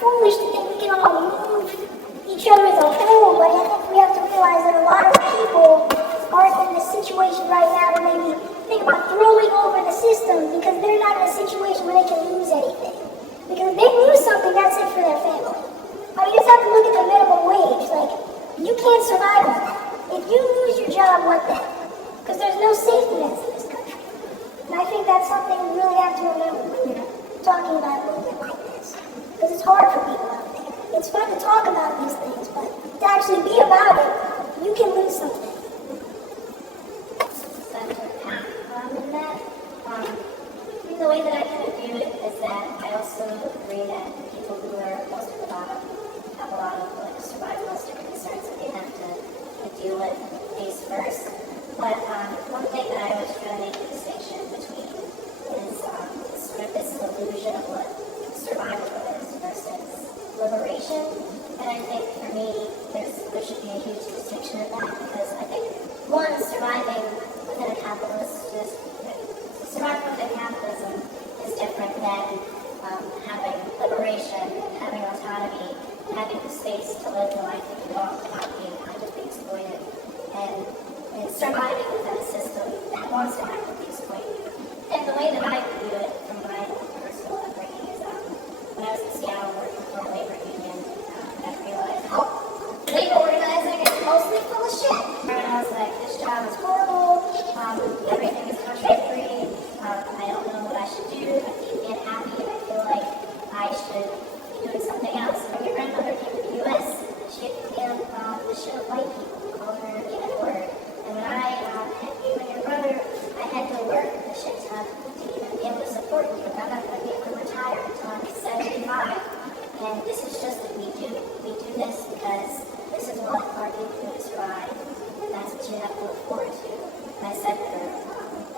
foolish to think we can all move each other as a whole, but I think we have to realize that a lot of people aren't in the situation right now to maybe think about throwing over the system because they're not in a situation where they can lose anything. Because if they lose something, that's it for their family. I mean, you just have to look at the minimum wage. Like, you can't survive on that. If you lose your job, what then? Because there's no safety nets in this country. And I think that's something we really have to remember when we're talking about a movement like this. Because it's hard for people out there. It's fun to talk about these things, but to actually be about it, you can lose something. In that, the way that I kind of view it is that I also agree that people who are close to the bottom have a lot of like survivalist concerns that they have to deal with face first. But one thing that I always try to make a distinction between is sort of this illusion of what survival is versus liberation. And I think for me, there should be a huge distinction in that because I think one, surviving within a capitalist surviving within capitalism is different than having liberation, having autonomy, having the space to live the life that you want without being kind of exploited, and surviving within a system that wants to actively exploit you. And the way that I view it from my personal upbringing is when I was in Seattle working for a labor union, I realized, labor organizing is mostly full of shit. And I was like, this job is horrible, everything is contradictory. I don't know what I should do. I keep being happy and I feel like I should be doing something else. When your grandmother came to the U.S., she had began the shit of white people, calling her the N-word. And when I had you and your brother, I had to work the shit ton to even be able to support you. I'm not going to be able to retire until I'm 75. And this is just what we do. We do this because this is what our people do to survive. And that's what you have to look forward to. And I said to her,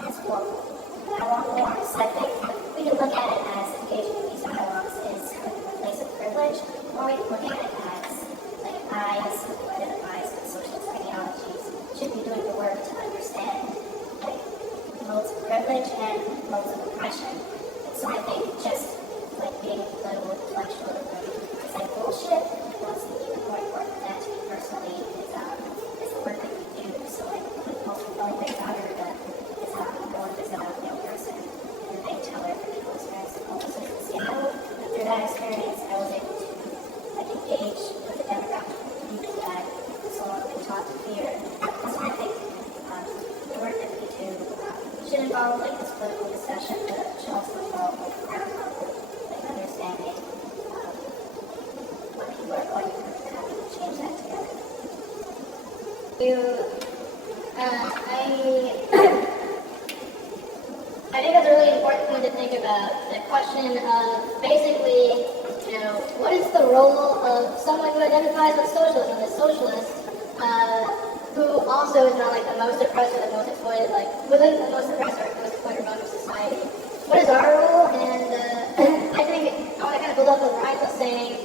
that's horrible. I want more. So I think we can look at it as engaging in these dialogues is a place of privilege, or we can look at it as like I, as someone who identifies with socialist ideologies, should be doing the work to understand like modes of privilege and modes of oppression. And so I think just like being a political intellectual is like bullshit. What's even more important than that to me personally is the work that we do. So like the most fulfilling thing about her is going to visit a young person and they tell her that people experience homelessness in Seattle. And through that experience, I was able to like engage with the demographic of people that so long been taught to fear. So I think the work that we do should involve like this political discussion, but it should also involve like understanding what people are going through and how we can change that together. I think that's a really important point to think about, the question of basically, what is the role of someone who identifies with socialism, a socialist, who also is not like the most oppressed or the most exploited, like within the most oppressed or most exploited amount of society. What is our role? And I think I want to kind of build up what Ryan was saying,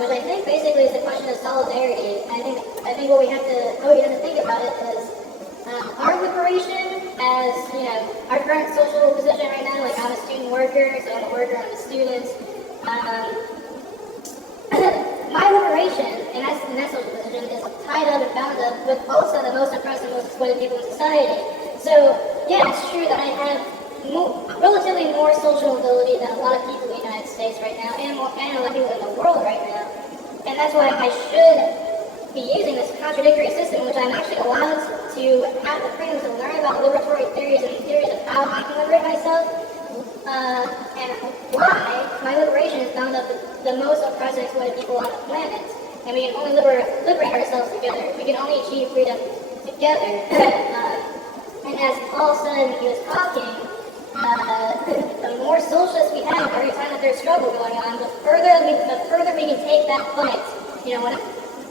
which I think basically is the question of solidarity. I think what we have to think about it is our liberation as, our current social position right now, like I'm a student worker, so I'm a worker, I'm a student. My liberation in that social position is tied up and bound up with also the most oppressed and most exploited people in society. So, yeah, it's true that I have relatively more social mobility than a lot of people in the United States right now, and a lot of people in the world right now. And that's why I should be using this contradictory system, which I'm actually allowed to have the freedom to learn about liberatory theories and theories of how I can liberate myself, and why my liberation is bound up with the most oppressed and exploited people on the planet. And we can only liberate ourselves together. We can only achieve freedom together. And as Paul said when he was talking, the more socialists we have every time that there's struggle going on, the further we can take that fight.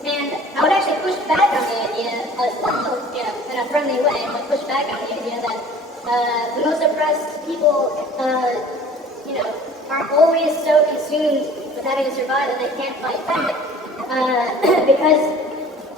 And I would actually push back on the idea, in a friendly way, but push back on the idea that the most oppressed people, are always so consumed with having to survive that they can't fight back. Because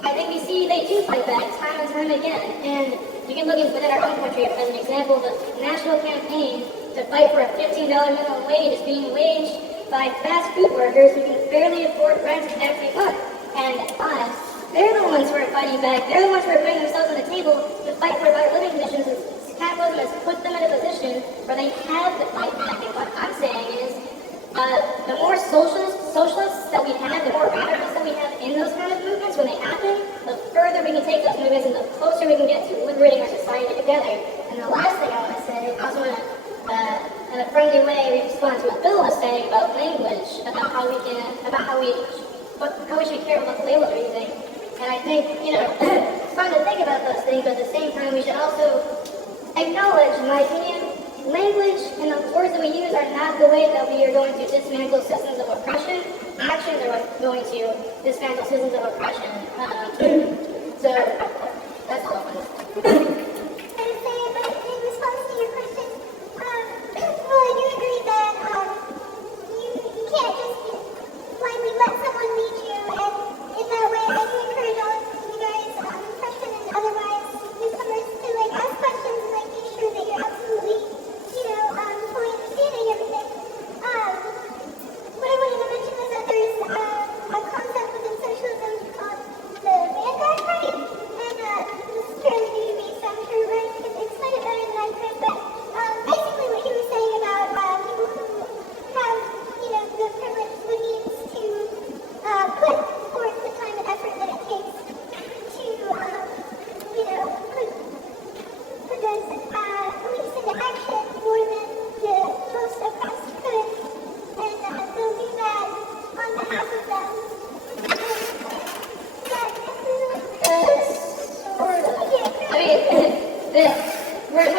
I think we see they do fight back time and time again. And you can look within our own country as an example. The national campaign to fight for a $15 minimum wage is being waged by fast food workers who can barely afford rent every month. And us, they're the ones who are fighting back. They're the ones who are putting themselves on the table to fight for better living conditions. Capitalism has put them in a position where they have to fight back. And what I'm saying is, the more socialists that we have, the more radicals that we have in those kind of movements, when they happen, the further we can take those movements and the closer we can get to liberating our society together. And the last thing I want to say, I also want to, in a friendly way, respond to what Bill was saying about language, about how we should care about the labels we're using. And I think, it's fun to think about those things, but at the same time, we should also acknowledge, in my opinion, language and the words that we use are not the way that we are going to dismantle systems of oppression. Actions are what's going to dismantle systems of oppression. So, that's all I want to say. In response to your question, well, I do agree that you can't just blindly let someone lead you, and in that way, I do encourage all of you guys, freshmen and otherwise newcomers, to ask questions and make sure that you're absolutely, fully understanding everything. What I wanted to mention was that there's a concept within socialism called the vanguard party, and this is fairly new to me, so I'm sure Ryan can explain it better than I could, but basically what he was saying about people who have, the privilege, the means to put forth the time and effort that it takes to, put those beliefs into action more than the most oppressed could, and they'll do that on behalf of them. We're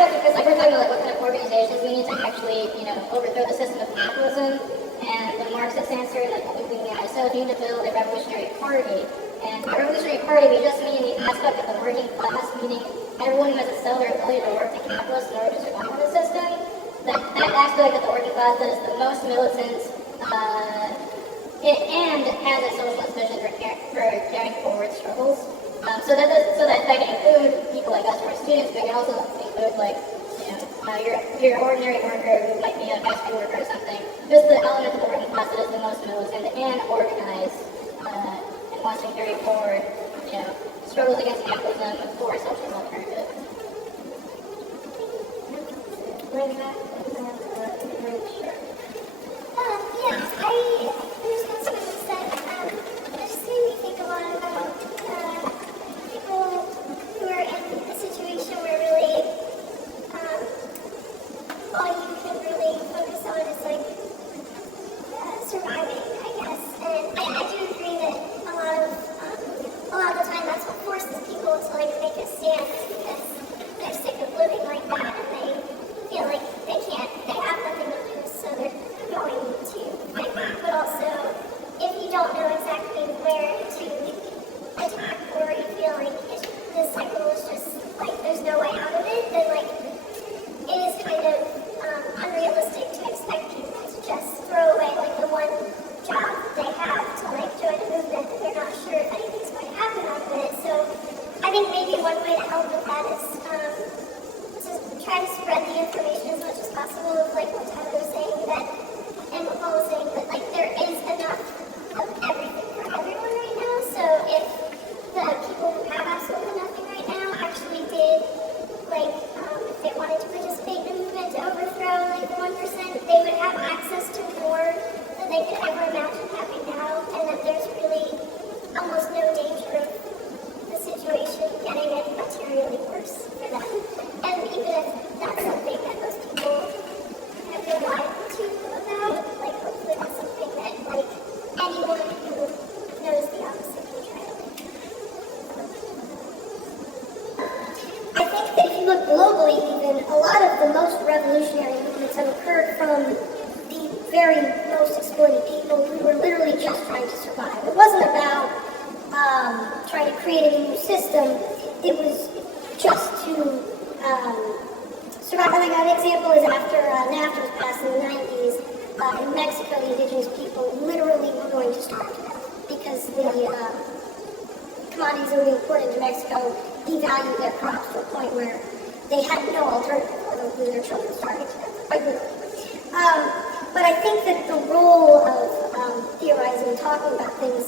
talking about what kind of organizations we need to actually, overthrow the system of capitalism. And the Marxist answer, I said, we need to build a revolutionary party. And by revolutionary party, we just mean the aspect of the working class, meaning everyone who has to sell their ability to work to capitalists in order to survive in the system. That aspect of the working class that is the most militant, and has a socialist vision for carrying forward struggles. So that can include people like us who are students, but it can also include your ordinary worker who might be a fast food worker or something. Just the element of the working class that is the most militant and organized and wants to carry forward, struggles against capitalism for a social alternative. Yes, in response to what you said, it just made me think a lot about people who are in a situation where really all you can really focus on is surviving, I guess. And I do agree that a lot of the time that's what forces people to make a stand, because they're sick of living like that and they feel like they have nothing to lose, so they're going to fight back. But also, if you don't know exactly where to attack, or you feel like the cycle is just there's no way out of it, then it is kind of unrealistic to expect people to just throw away the one job they have to join a movement that they're not sure if anything's going to happen out of it. So I think maybe one way to help with that is to try to spread the information as much as possible of what Tyler was saying, and what Paul was saying, that there is enough of everything for everyone right now. So if the people who have absolutely nothing right now actually did, if they wanted to participate in the movement to overthrow the 1%, they would have access to more than they could ever imagine having now, and that there's really almost no danger of the situation getting any materially worse for them. And even if that's something that most people have been lied to about, hopefully that's something that anyone who knows the opposite can try to I think that if you look globally, even a lot of the most revolutionary movements have occurred from the very most exploited people who were literally just trying to survive. It wasn't about trying to create a new system. It was just to survive. An example is after NAFTA was passed in the 90s, in Mexico, the indigenous people literally were going to starve to death because the commodities that we imported into Mexico devalued their crops to a point where they had no alternative other than their children starving to death, quite literally. But I think that the role of theorizing, talking about things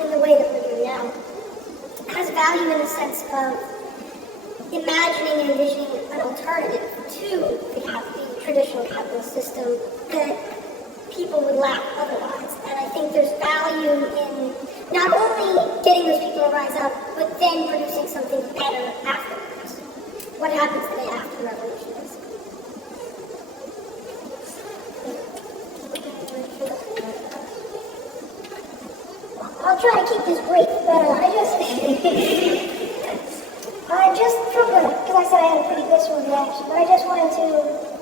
in the way that we're doing now, has value in the sense of imagining and envisioning an alternative to the traditional capitalist system that people would lack otherwise. And I think there's value in not only getting those people to rise up, but then producing something better afterwards. What happens the day after the revolution is. I'll try to keep this brief, but because I said I had a pretty visceral reaction, but I just wanted to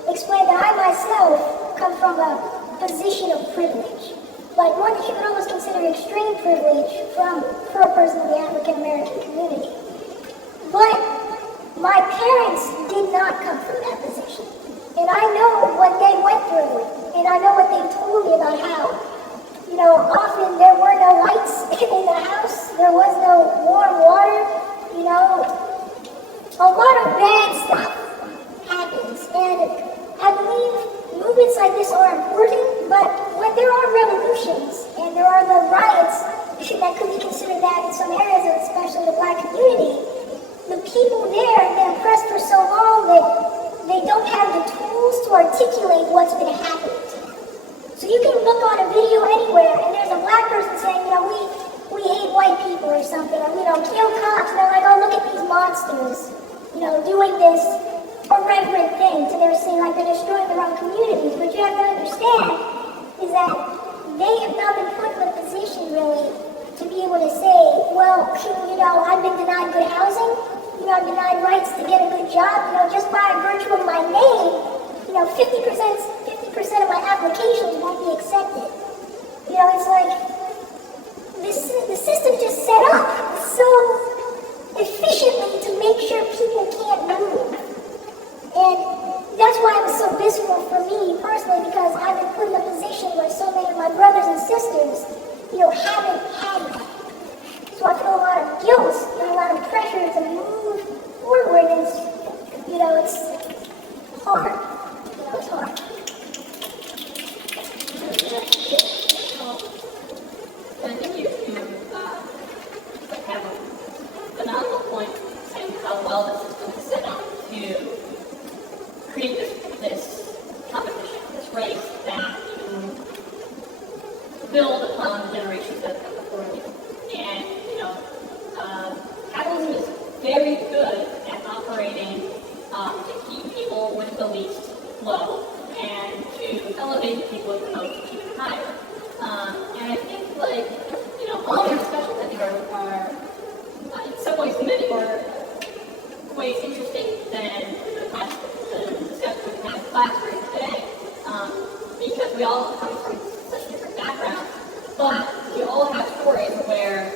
explain that I myself come from a position of privilege. Like one that you could almost consider extreme privilege for a person in the African American community. But my parents did not come from that position. And I know what they went through, and I know what they told me about how, often there were no lights in the house, there was no warm water, a lot of bad stuff happens. And I believe movements like this are important, but when there are revolutions and there are the riots that could be considered that in some areas, especially the Black community, the people there have been oppressed for so long that they don't have the tools to articulate what's been happening to them. So you can look on a video anywhere and there's a Black person saying, we hate white people or something, or kill cops, and they're like, oh, look at these monsters, doing this irreverent thing to their scene, like they're destroying their own communities. But you have to understand is that they have not been put in a position really to be able to say, well, I've been denied good housing, I've denied rights to get a good job, just by virtue of my name, 50% of my applications won't be accepted. It's like the system just set up so efficiently to make sure people can't move. And that's why it was so visceral for me personally, because I've been put in a position where so many of my brothers and sisters, haven't had that. So I feel a lot of guilt and a lot of pressure to move forward, and it's hard. It's hard. I think you have a phenomenal point saying how well the system is set up to create this competition, this race that build upon the generations that have come before you. And, capitalism is very good at operating to keep people with the least low and to elevate people with the most even higher. And I think, all the discussions I think are in some ways many more ways interesting than the discussion we had in classroom today, because we all come from such different backgrounds, but we all have stories where,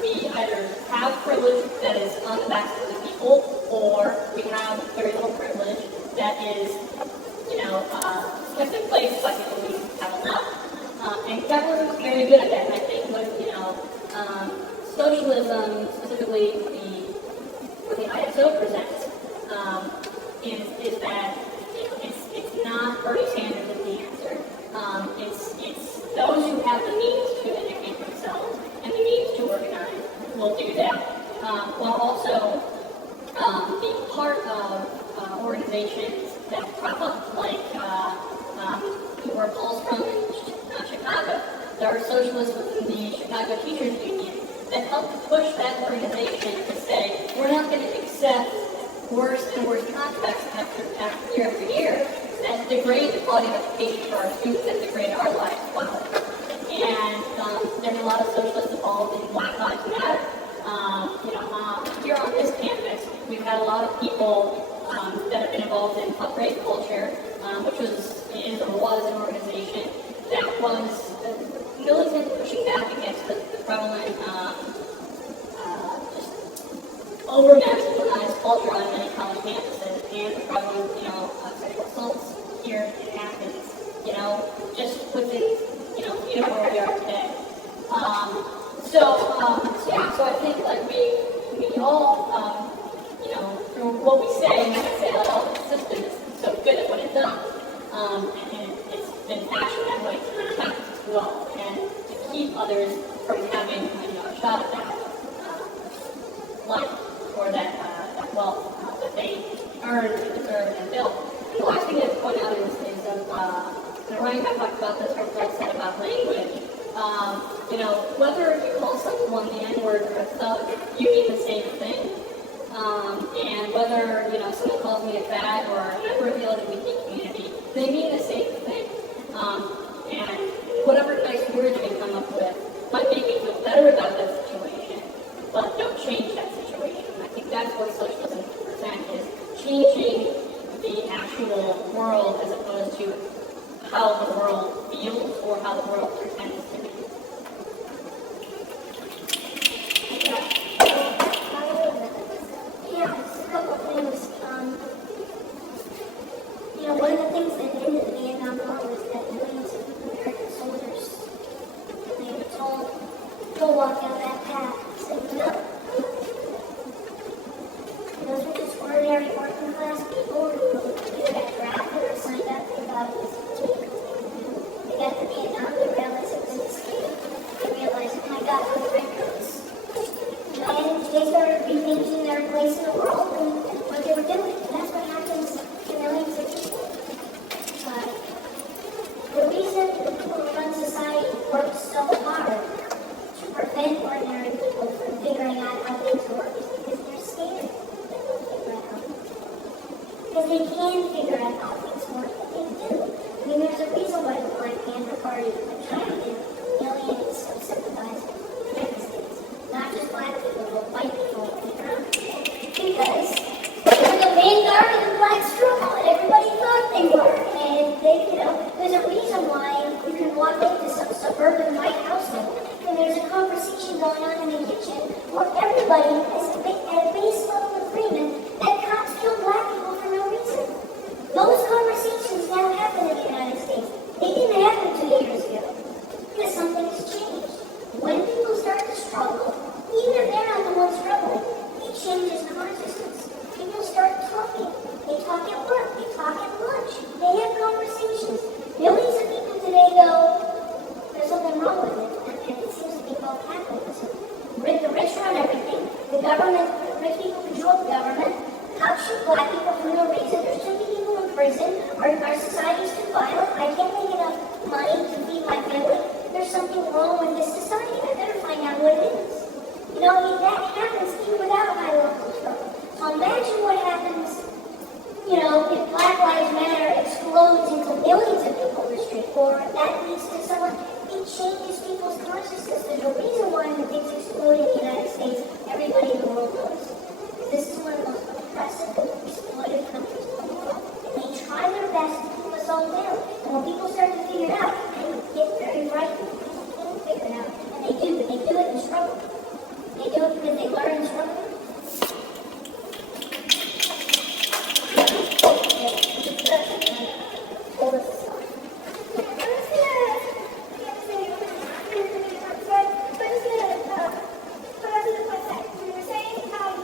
we either have privilege that is on the backs of the people, or we have very little privilege that is, kept in place by people who have a lot. And capitalism is very good at that. And I think socialism, specifically what the ISO presents, is that it's not Bernie Sanders is the answer. It's those who have the means to educate themselves and the means to organize will do that, while also being part of organizations that crop up, like where Paul's from in Chicago. There are socialists within the Chicago Teachers Union that help to push that organization to say, we're not going to accept worse and worse contracts year after year that degrade the quality of education for our students and degrade our lives as well. And there's a lot of socialists involved in Black Lives Matter. Here on this campus, we've had a lot of people that have been involved in race culture, which was an organization that was militant, pushing back against the prevalent, just over-masculinized culture on many college campuses, and the prevalent, sexual assaults here in Athens, just within, where we are today. So I think we all, through what we say, the system is so good at what it does. And it's been fashioned that way to protect wealth and to keep others from having a shot at that life or that wealth that they earned, deserved, and built. The last thing to point out is Ryan kind of talked about this, or Phil said about language. Whether you call someone the N-word or a thug, you mean the same thing. And whether, someone calls me a fag or a member of the LGBT community, they mean the same thing. And whatever nice words you can come up with might make me feel better about that situation, but don't change that situation. I think that's what socialism presents, is changing the actual world as opposed to how the world feels or how the world pretends to be. Yeah, just a couple of things. One of the things that ended the Vietnam War was that millions of American soldiers, they were told, go walk down that path. Said no. Those were just ordinary working class people who either got drafted or signed up for thought it was a mistake. They got to Vietnam, they realized it was a mistake. They realized, oh my God, we're redcoats. And they started rethinking their place in the world and what they were doing. And that's what happens to millions of people. The reason the people who run society work so hard to prevent ordinary people from figuring out how things work is because they're scared that they'll figure it out. Because they can figure out how things work, but they do. I mean, there's a reason why the Black Panther Party attracted millions of sympathizers in the United States. Not just black people, but white people and brown people. Because they were the vanguard of the black struggle, and everybody thought they were. And there's a reason why you can walk into some suburban white household and there's a conversation going on in the kitchen where everybody has at a base level agreement that cops kill black people for no reason. Those conversations now happen in the United States. They didn't happen 2 years ago because something has changed. When people start to struggle, even if they're not the ones struggling, it changes consciousness. People start talking. They talk at work. They talk at lunch. They have conversations. Millions of people today go, there's something wrong with it. And it seems to be called capitalism. The rich run everything. The government, rich people control the government. Cops shoot black people for no reason. There's too many people in prison. Our society's too violent. I can't make enough money to feed my family. There's something wrong with this society. I better find out what it is. That happens even without high levels of struggle. So imagine what happens, if Black Lives Matter explodes into millions of people in the street, or that leads to someone, it changes people's consciousness. There's a reason why when things explode in the United States, everybody in the world knows. This is one of the most oppressive and exploited countries in the world. And they try their best to keep us all down. And when people start to figure it out, they get very frightened. People can't figure it out. And they do, but they do it in struggle. They do it because they learn in struggle. But just gonna put up to the point that we were saying how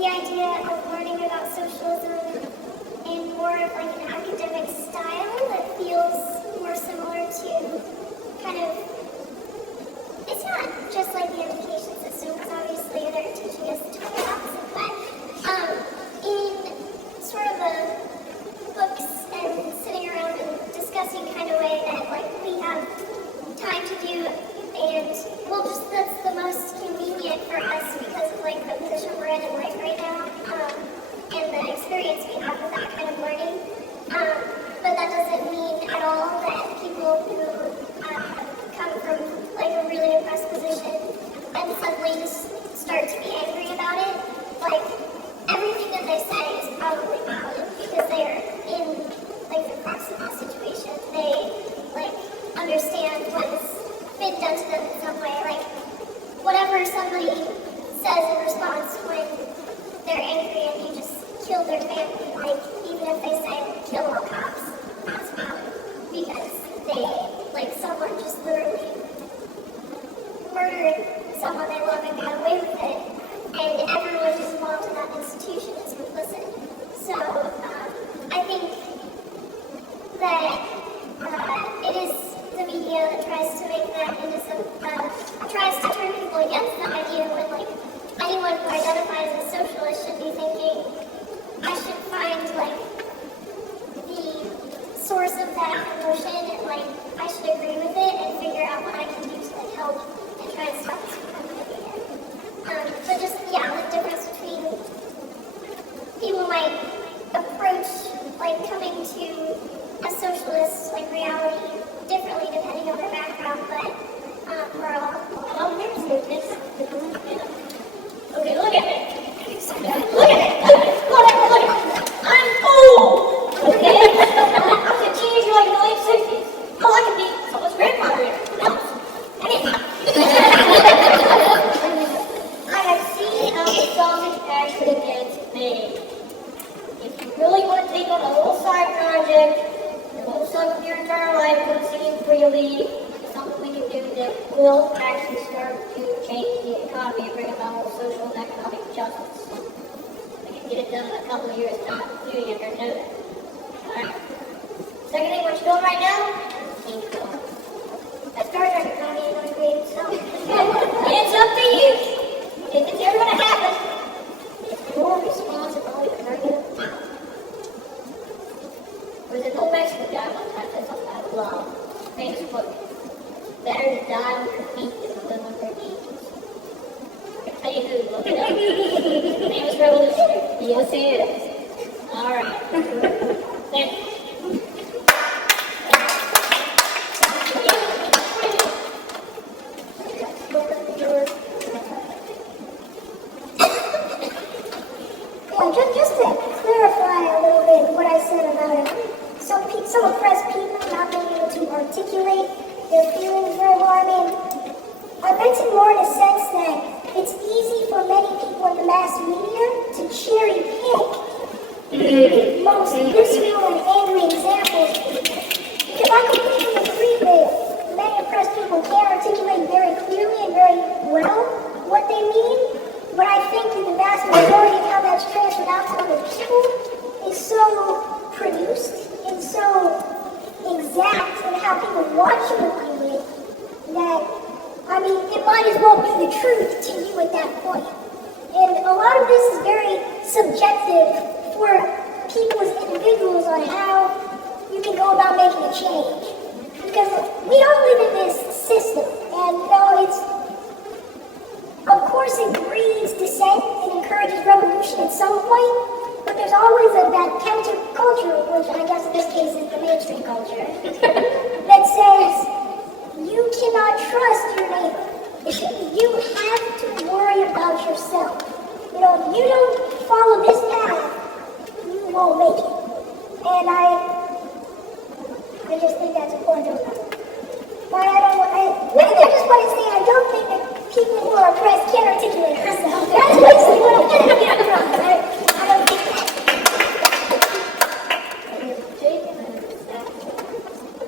the idea of learning about socialism in more of like an academic style that feels more similar to kind of, it's not just like the education system, because obviously they're teaching us totally opposite, but in sort of a books and sitting around and discussing kind of way that like we have time to do, and well, just that's the most convenient for us because of like the position we're in life right now, and the experience we have with that kind of learning. But that doesn't mean at all that people who come from like a really oppressed position and suddenly just start to be angry about it. Like everything that they say is probably valid because they're in like the crux of that situation. They like understand what's been done to them in some way. Like whatever somebody says in response when they're angry and you just kill their family, like even if they say kill all cops, that's valid because they like someone just literally murdered someone they love and got away with it, and everyone who's involved in that institution is complicit. So I think that it is the media that tries to make that into some, tries to turn people against the idea when like anyone who identifies as socialist should be thinking, I should find like the source of that emotion and like I should agree with it and figure out what I can do to like help and try and stop this from happening again. So just yeah, the difference between people might approach like coming to a socialist like reality differently depending on their background, but we're all Okay, look at it. Look at it. I'm old. Okay? I was a teenager like in the late 60s. Oh, I could be someone's grandfather here. No. Anyhow. I have seen how the sausage actually gets made. If you really want to take on a little side project, the whole sum of your entire life when singing freely, something we can do that will actually start to change the economy and bring about more social and economic justice. We can get it done in a couple of years' time. You ever know that? Alright. Second thing, what you're doing right now? Income. That Star Trek economy ain't gonna create itself. It's up to you. If it's ever gonna happen, it's your responsibility to bring it about. There was an old Mexican guy one time said something I love. Famous book. Better to die with your feet than to live with your knees. I can tell you who, look it up. Famous revolutionary. Yes, he is. Alright. Thank you. Just to clarify a little bit what I said about some oppressed people not being able to articulate their feelings very well. I mean, I meant it more in a sense that it's easy for many people in the mass media to cherry pick the most visceral and angry examples. Because I completely agree that many oppressed people can't articulate very clearly and very well what they mean. But I think that the vast majority of how that's transferred out to other people is so produced and so exact in how people watch you language that, I mean, it might as well be the truth to you at that point. And a lot of this is very subjective for people as individuals on how you can go about making a change. Because we all live in this system, and you know, of course it breeds dissent and encourages revolution at some point, but there's always that counterculture, which I guess in this case is the mainstream culture, that says you cannot trust your neighbor. You have to worry about yourself. You know, if you don't follow this path, you won't make it. And I just think that's important to remember. But I just want to say I don't think that people who are oppressed can't articulate themselves. That's basically what I'm getting from. I don't think that.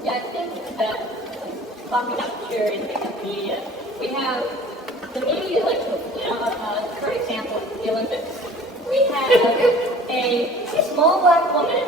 Yeah, I think that talking about security and the media, we have the media, like, you know, a current example of the Olympics, a small black woman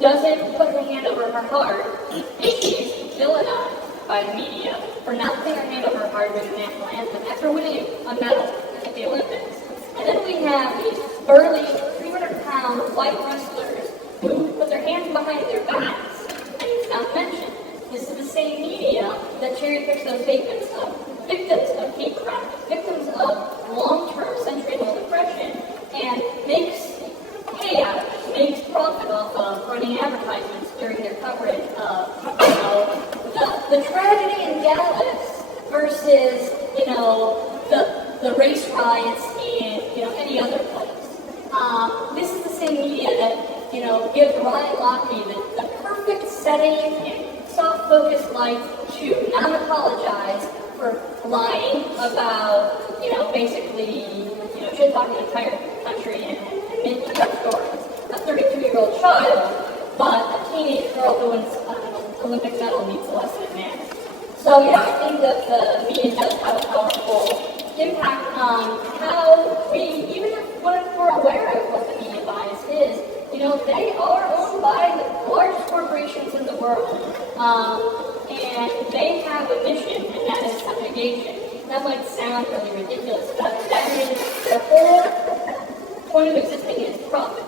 doesn't put her hand over her heart, and she's villainized by the media for not putting her hand over her heart during the national anthem after winning a medal at the Olympics. And then we have these burly, 300-pound white wrestlers who put their hands behind their backs, and it's not mentioned. This is the same media that cherry picks those victims of hate crime, victims of long-term century-old oppression, and makes pay out of it, makes profit off of running advertisements during their coverage of, the tragedy in Dallas versus, the race riots in, any other place. This is the same media that, gives Ryan Lochte the perfect setting and soft focus light to not apologize for lying about, basically, shit talking the entire country and making up stories. A 32-year-old child, but a teenage girl who wins Olympic medal needs less than man. So yeah, I think that the media does have a powerful impact on how we, even if when we're aware of what the media bias is, they are owned by the largest corporations in the world. And they have a mission, and that is subjugation. That might sound really ridiculous, but that is their whole point of existing is profit.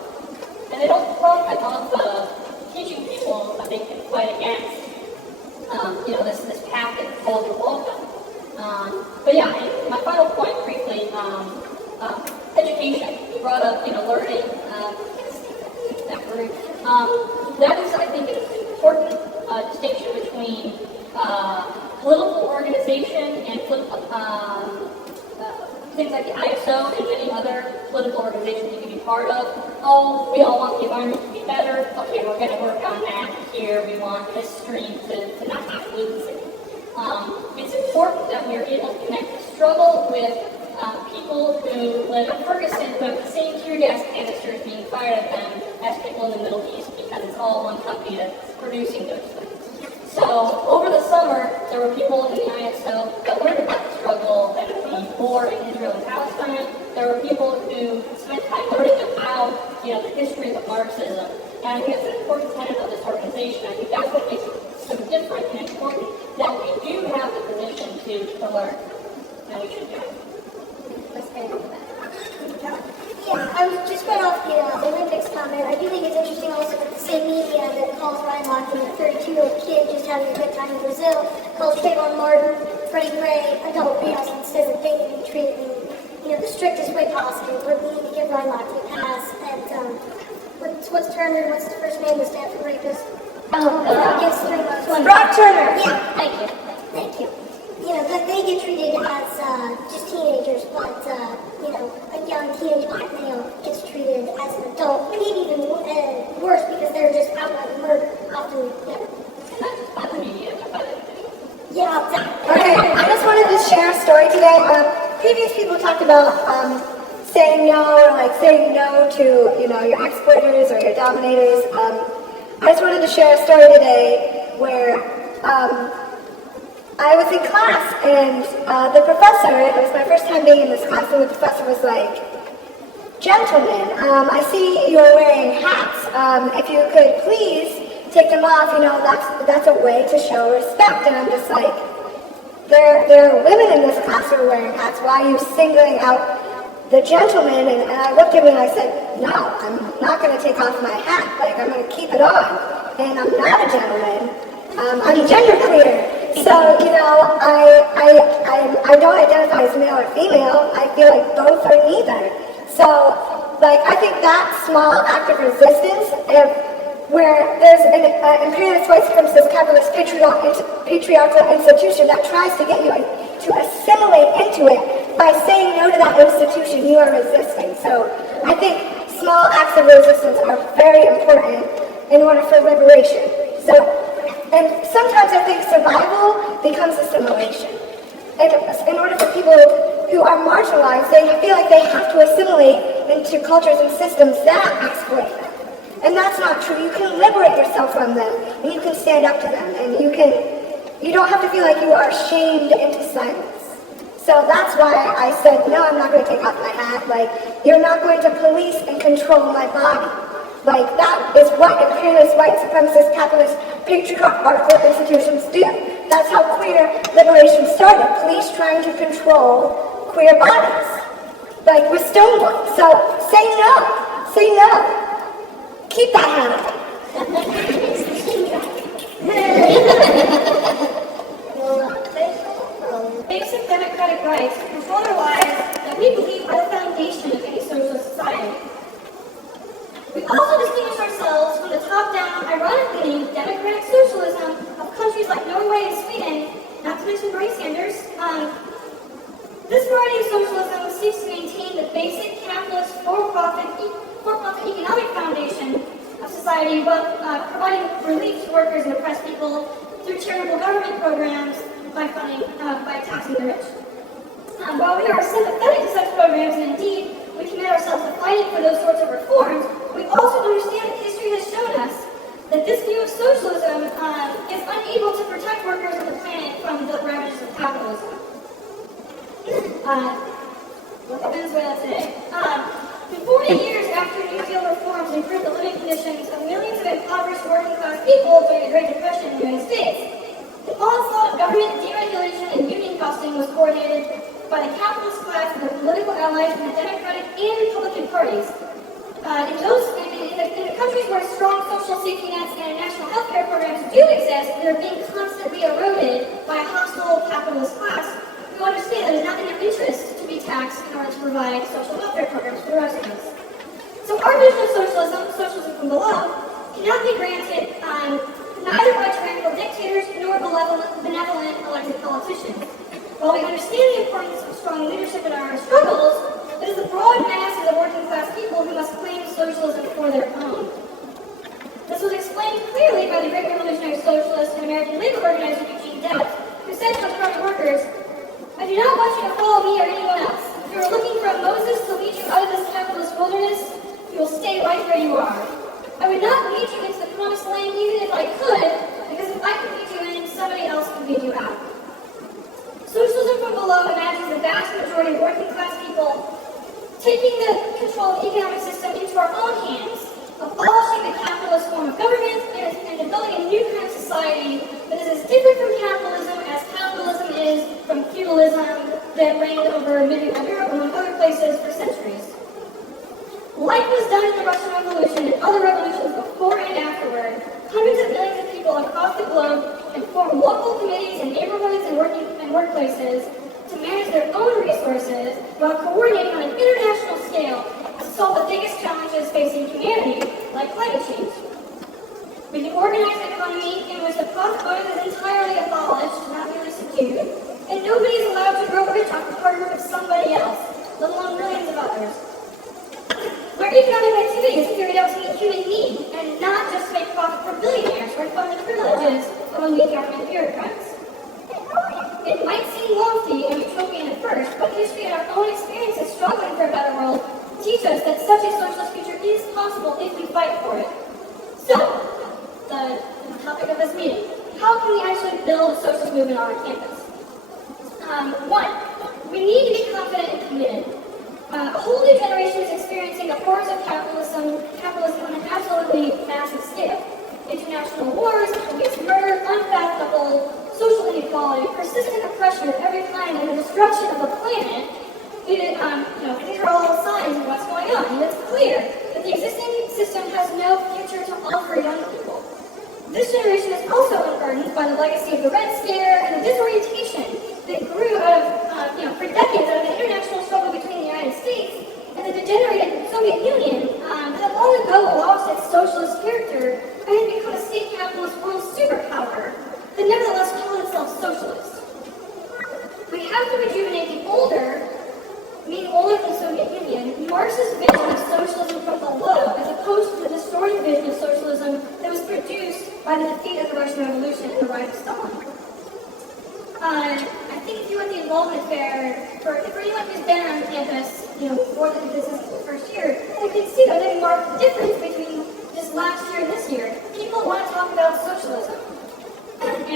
And they don't profit off of teaching people that they can fight against, this path that told you welcome. But yeah, my final point briefly, education. You brought up, learning, that word. That is, I think, an important distinction between political organization and political, things like the ISO and many other political organizations you can be part of. Oh, we all want the environment to be better. Okay, we're going to work on that here. We want this stream to not be polluted. It's important that we're able to connect the struggle with people who live in Ferguson who have the same tear gas canisters being fired at them as people in the Middle East, because it's all one company that's producing those things. So over the summer, there were people in the ISO that learned about the struggle that would be war in Israel and Palestine. There were people who spent time learning about, the history of Marxism. And I think it's an important tenet of this organization. I think that's what makes it so different and important, that we do have the permission to learn, and we should do it. Let's get into that. Yeah, I was just right off the Olympics comment. I do think it's interesting also that the same media that calls Ryan Lochte a 32-year-old kid just having a good time in Brazil calls Trayvon Martin, Freddie Gray, adult males, and says that they need to be treated in the strictest way possible. But we need to give Ryan Lochte a pass. And what's Turner? What's the first name? The Stanford rapist. Gets 3 months. Brock Turner. Yeah, thank you. That they get treated as just teenagers, but a young teenage black male gets treated as an adult, maybe even worse because they're just outright murdered. Often, Not just by the media, but by the yeah, exactly. Okay, I just wanted to share a story today. Previous people talked about saying no to your exploiters or your dominators. I just wanted to share a story today where I was in class and the professor, it was my first time being in this class, and the professor was like, "Gentlemen, I see you're wearing hats. If you could please take them off, that's a way to show respect." And I'm just like, there are women in this class who are wearing hats. Why are you singling out the gentleman? And I looked at him and I said, "No, I'm not going to take off my hat. I'm going to keep it on. And I'm not a gentleman. I'm genderqueer. So, I don't identify as male or female. I feel like both are neither. So, I think that small act of resistance, where there's an imperialist white supremacist capitalist patriarchal institution that tries to get you to assimilate into it, by saying no to that institution, you are resisting. So, I think small acts of resistance are very important in order for liberation. And sometimes I think survival becomes assimilation. And in order for people who are marginalized, they feel like they have to assimilate into cultures and systems that exploit them. And that's not true. You can liberate yourself from them, and you can stand up to them, and you don't have to feel like you are shamed into silence. So that's why I said, no, I'm not going to take off my hat. Like, you're not going to police and control my body. Like, that is what imperialist, white supremacist, capitalist, patriarchal institutions do. That's how queer liberation started. Police trying to control queer bodies. Like, with Stonewall. So, say no. Say no. Keep that hat. Basic democratic rights, control our lives, that we believe are the foundation of any socialist society. We also distinguish ourselves from the top-down, ironically named democratic socialism of countries like Norway and Sweden, not to mention Bernie Sanders. This variety of socialism seeks to maintain the basic capitalist for-profit economic foundation of society while providing relief to workers and oppressed people through charitable government programs by taxing the rich. While we are sympathetic to such programs, and indeed we commit ourselves to fighting for those sorts of reforms, we also understand that history has shown us that this view of socialism is unable to protect workers and the planet from the ravages of capitalism. Look at Venezuela today. 40 years after New Deal reforms improved the living conditions of millions of impoverished working-class people during the Great Depression in the United States, the onslaught of government deregulation and union busting was coordinated by the capitalist class and their political allies from the Democratic and Republican parties. In the countries where strong social safety nets and national health care programs do exist, and are being constantly eroded by a hostile capitalist class, we understand that it is not in their interest to be taxed in order to provide social welfare programs for the residents. So our vision of socialism, socialism from below, cannot be granted neither by tyrannical dictators nor benevolent elected politicians. While we understand the importance of strong leadership in our struggles, it is the broad masses of working class people who must claim socialism for their own. This was explained clearly by the great revolutionary socialist and American labor organizer Eugene Debs, who said to instructed workers, "I do not want you to follow me or anyone else. If you are looking for a Moses to lead you out of this capitalist wilderness, you will stay right where you are. I would not lead you into the promised land even if I could, because if I could lead you in, somebody else could lead you out." Socialism from below imagines the vast majority of working class people taking the control of the economic system into our own hands, abolishing the capitalist form of government, and building a new kind of society that is as different from capitalism as capitalism is from feudalism that reigned over medieval Europe among other places for centuries. Like was done in the Russian Revolution and other revolutions before and afterward, hundreds of millions of people across the globe have formed local committees in neighborhoods and workplaces to manage their own resources while coordinating on an international scale to solve the biggest challenges facing humanity, like climate change. We can organize an economy in which the profit motive is entirely abolished, not merely subdued, and nobody is allowed to grow rich off the hard work of somebody else, let alone millions of others. Where economic activity is carried out to meet human need, and not just to make profit for billionaires or fund the privileges of elite government bureaucrats. It might seem lofty and utopian at first, but history and our own experiences struggling for a better world teach us that such a socialist future is possible if we fight for it. So, the topic of this meeting, how can we actually build a socialist movement on our campus? One, we need to be confident and committed. A whole new generation is experiencing the horrors of capitalism on an absolutely massive scale. International wars, police murder, unfathomable social inequality, persistent oppression of every kind, and the destruction of the planet. These are all signs of what's going on, and it's clear that the existing system has no future to offer young people. This generation is also unburdened by the legacy of the Red Scare and the disorientation that grew out of, for decades out of the international struggle between the United States and the degenerated Soviet Union that long ago lost its socialist character and had become a state capitalist world superpower that nevertheless called itself socialist. We have to rejuvenate the older, meaning older than the Soviet Union, Marxist vision of socialism from below, as opposed to the distorted vision of socialism that was produced by the defeat of the Russian Revolution and the rise of Stalin. I think if you were at the enrollment fair, for anyone who's been on campus, more than this is the first year, you can see there's a marked difference between just last year and this year. People want to talk about socialism. And we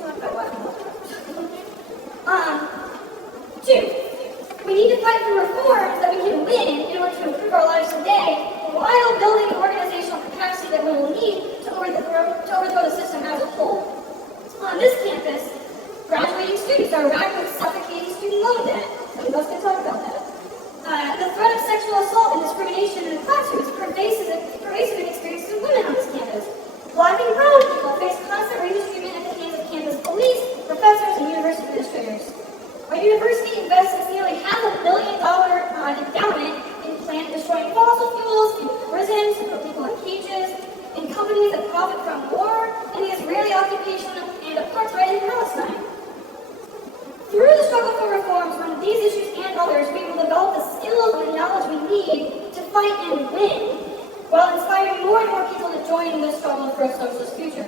talk about what? Two, we need to fight for reforms that we can win in order to improve our lives today while building the organizational capacity that we will need to overthrow the system as a whole. On this campus, graduating students are racked with suffocating student loan debt. Some of us can talk about that. The threat of sexual assault and discrimination in the classroom is pervasive in experiences of women on this campus. Black and brown people face constant racist treatment at the hands of campus police, professors, and university administrators. Our university invests nearly $500 million endowment in plant-destroying fossil fuels, in prisons to put people in cages, in companies that profit from war, and the Israeli occupation and apartheid in Palestine. Through the struggle for reforms on these issues and others, we will develop the skills and the knowledge we need to fight and win, while inspiring more and more people to join the struggle for a socialist future.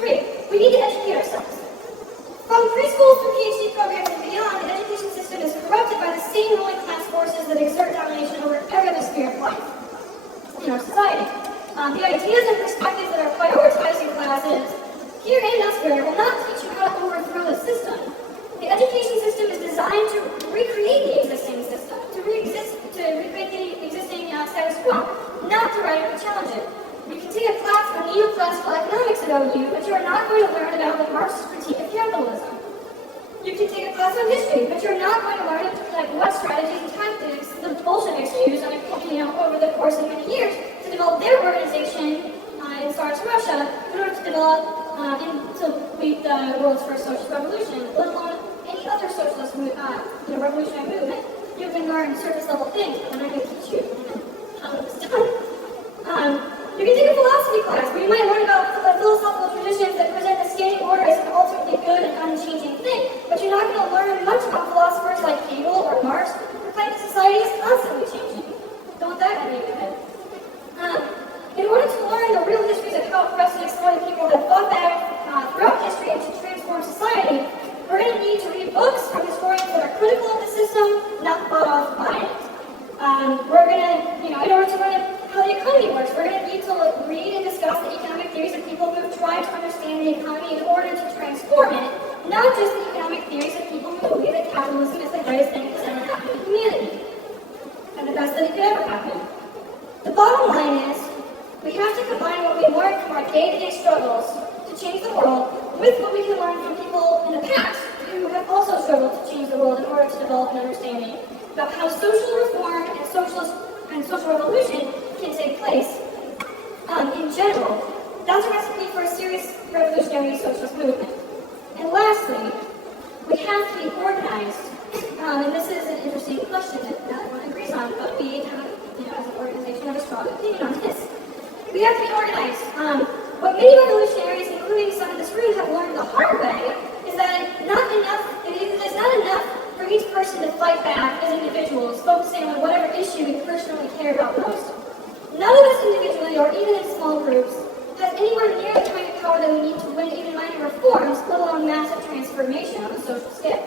3, we need to educate ourselves. From preschool through PhD programs and beyond, the education system is corrupted by the same ruling class forces that exert domination over every other sphere of life in our society. The ideas and perspectives that are prioritized in classes, here and elsewhere, will not teach you how to overthrow the system. The education system is designed to recreate the existing system, to recreate the existing status quo, not to radically challenge it. You can take a class on neoclassical economics at OU, but you are not going to learn about the Marxist critique of capitalism. You can take a class on history, but you're not going to learn what strategies and tactics the Bolsheviks used over the course of many years to develop their organization in Tsarist Russia in order to develop and to lead the world's first socialist revolution, let alone any other socialist revolutionary movement. You can learn surface level things, but I'm not going to teach you how it's done. You can take a philosophy class where you might learn about philosophical traditions that present the standing order as an ultimately good and unchanging thing, but you're not going to learn much about philosophers like Hegel or Marx, who claim that society is constantly changing. Don't want that in your head. In order to learn the real histories of how oppressed and exploited people have fought back throughout history and to transform society, we're going to need to read books from historians that are critical of the system, not bought off by it. We're going to, in order to learn how the economy works, we're going to need to read and discuss the economic theories of people who have tried to understand the economy in order to transform it, not just the economic theories of people who believe that capitalism is the greatest thing that's ever happened to humanity, and the best thing that could ever happen. The bottom line is, we have to combine what we learned from our day-to-day struggles to change the world with what we can learn from people in the past who have also struggled to change the world in order to develop an understanding about how social reform and social revolution can take place in general. That's a recipe for a serious revolutionary socialist movement. And lastly, we have to be organized. And this is an interesting question that not everyone agrees on, but we have, as an organization, have a strong opinion on this. We have to be organized. What many revolutionaries, including some in this room, have learned the hard way is that it is not enough for each person to fight back as individuals, focusing on whatever issue we personally care about most. None of us individually, or even in small groups, has anywhere near the kind of power that we need to win even minor reforms, let alone massive transformation on a social scale.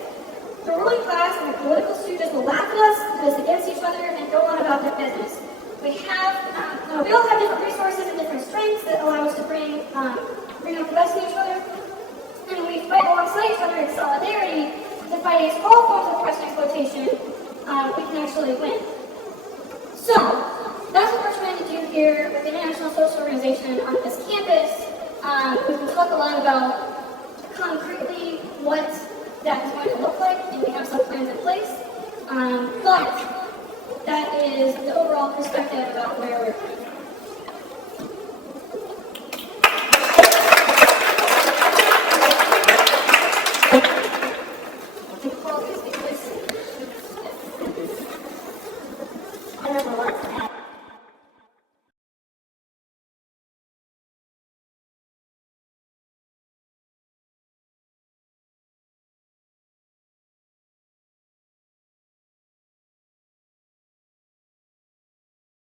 The ruling class and the political stooges will laugh at us, put us against each other, and go on about their business. We all have different resources and different strengths that allow us to bring out the best in each other. And when we fight alongside each other in solidarity to fight against all forms of oppression and exploitation, we can actually win. So, that's what we're trying to do here with the International Social Organization on this campus. We can talk a lot about concretely what that is going to look like, and we have some plans in place. But that is the overall perspective about where we're coming from.